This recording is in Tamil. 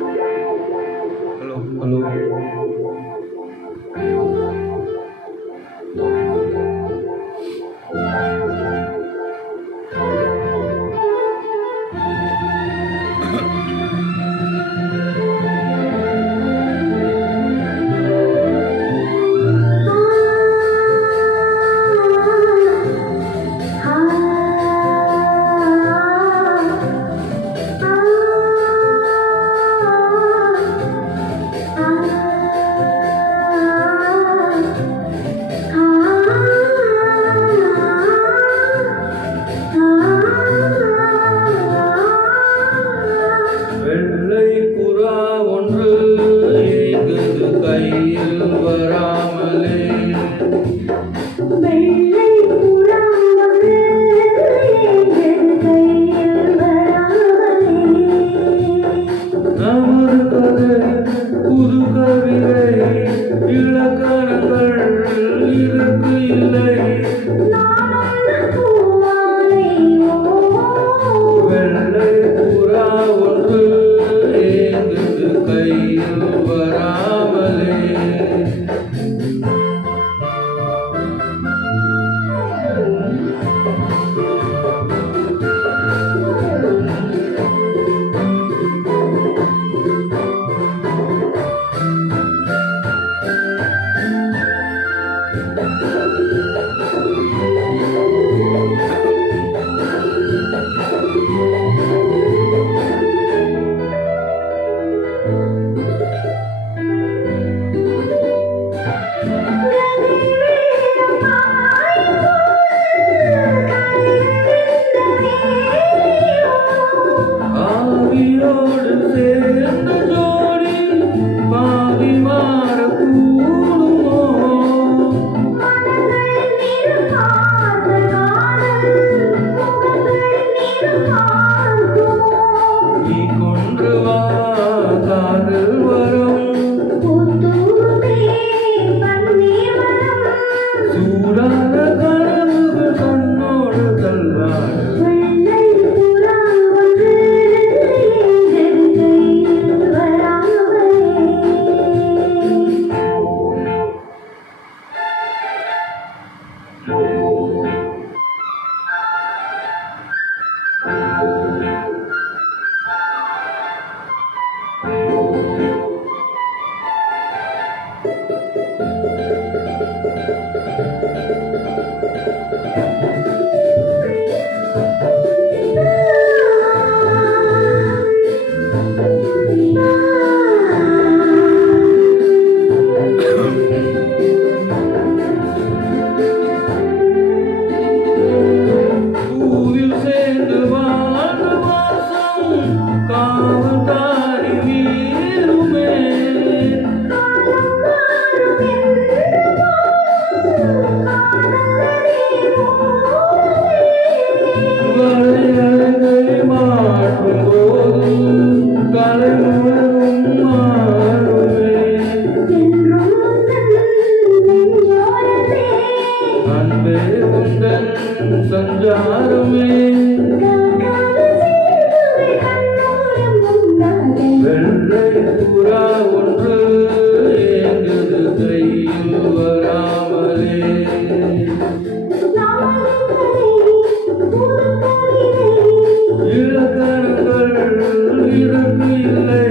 Halo, halo. வெள்ளை புறா ஒன்று ஏங்குது கையில் வராமலே. வெள்ளை புறா ஒன்று ஏங்குது கையில் வராமலே. நமது கதை புது கவிதை இலக்கணங்கள் இதற்கு இல்லை. வெள்ளை புறா ஒன்று ஏங்குது கையில் வராமலே. ஆவியோடு சேர்ந்த ஜோடி பாவி மாறக்கூடுமோ? நீ கொன்று வா காதல் வரும் சூடான கனவுகள் கண்ணோடு கல்லாடு. பூவில் சேர்ந்து வாழ்ந்த வாசம் காவல் தாரி வீருமே. வளையல்களை மாற்றும் போது கலை முழுதும் மாறுமே. அன்பே உந்தன் சஞ்சாரமே. வெள்ளை புறா ஒன்று ஏங்குது கையில் வராமலே. இலக்கணங்கள் இதற்கு இல்லை.